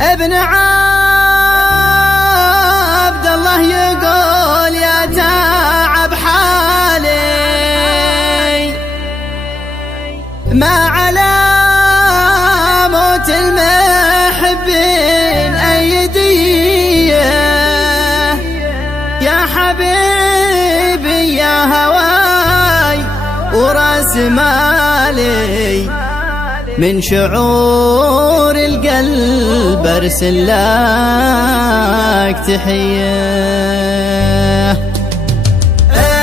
ابن عبد الله يقول يا تعب حالي ما على موت المحبين أيديه يا حبيبي يا هواي وراس مالي من شعور القلب ارسل لك تحية.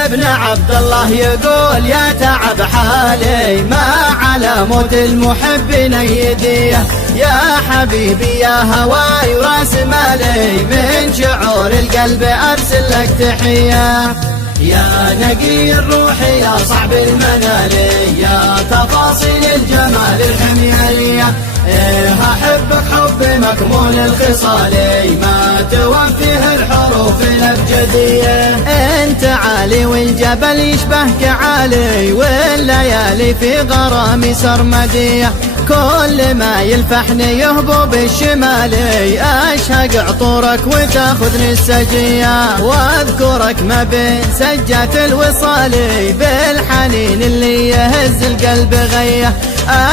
ابن عبد الله يقول يا تعب حالي ما على موت المحب نيديه يا حبيبي يا هواي وراس مالي من شعور القلب ارسل لك تحية. يا نقي الروح يا صعب المنال يا تفاصيل الجمال الحميرية أحبك حب مكمون الخصال ما توفيه الحروف الأبجدية. انت عالي والجبل يشبهك عالي والليالي في غرامي سرمدية كل ما يلفحني يهبو بالشمالي أشهق عطورك وتاخذني السجية واذكرك ما بين سجات الوصالي بالحنين اللي يهز القلب غيه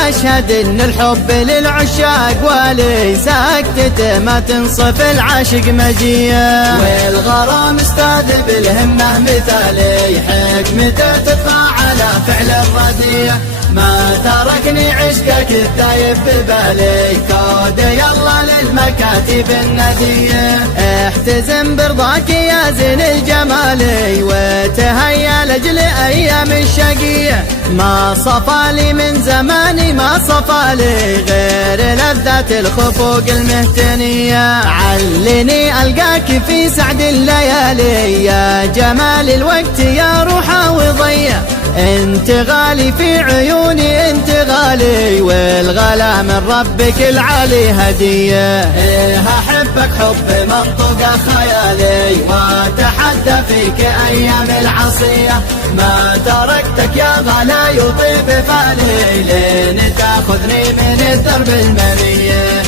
أشهد إن الحب للعشاق والي ساكتته ما تنصف العاشق مجيه والغرام استاذ بالهمة مثالي حكمته تطلع على فعل الردية ما تركني عشقك الدايب ببالي كود يلا للمكاتب الندية احتزم برضاك يا زين الجمالي وتهيا لجل ايام الشقية ما صفالي من زماني ما صفالي غير لذات الخفوق المهتنية علني القاك في سعد الليالي يا جمال الوقت يا روحه وضيه انت غالي في عيوني انت غالي والغلا من ربك العالي هدية احبك حب منطق خيالي واتحدى فيك ايام العصية ما تركتك يا غلا يطيب فالي لين تاخذني من الدرب المنية.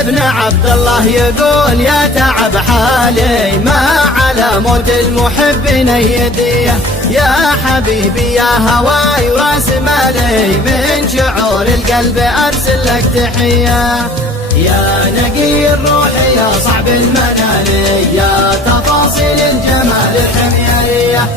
ابن عبد الله يقول يا تعب حالي ما على موت المحب نيديه يا حبيبي يا هواي وراس مالي من شعور القلب ارسل لك تحية. يا نقي الروح يا صعب المنال يا تفاصيل الجمال الحميرية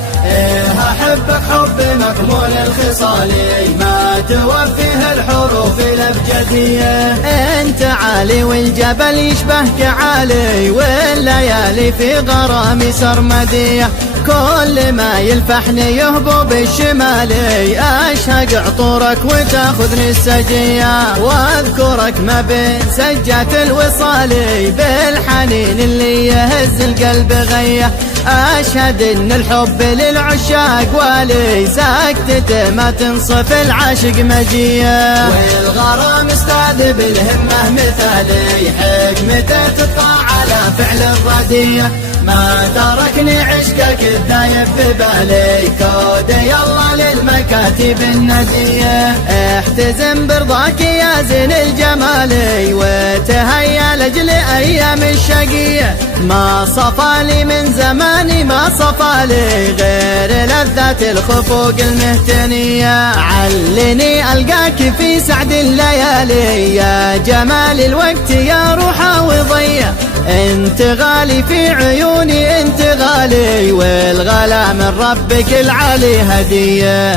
احبك حب مكمون الخصال ما توفيه الحروف الابجدية. انت عالي والجبل يشبهك عالي والليالي في غرامي سرمدية كل ما يلفحني يهبو بالشمالي أشهق عطورك وتاخذني السجية واذكرك ما بين سجات الوصالي بالحنين اللي يهز القلب غيه أشهد إن الحب للعشاق والي ساكتته ما تنصف العاشق مجيه والغرام استاذ بالهمة مثالي حكمته تطلع على فعل الردية ما تركني عشقك الدايب ببالي كود يلا للمكاتب الندية احتزم برضاك يا زين الجمالي وتهيا لجل ايام الشقية ما صفالي من زماني ما صفالي غير لذات الخفوق المهتنية علني القاك في سعد الليالي يا جمال الوقت يا روحه وضيه انت غالي في عيوني انت غالي والغلا من ربك العالي هدية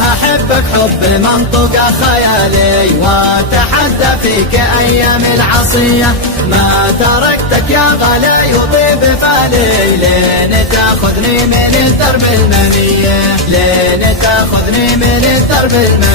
احبك حب منطق خيالي واتحدى فيك ايام العصية ما تركتك يا غلا يطيب فالي لين تاخذني من الدرب المنية لين تاخذني من الدرب المنية.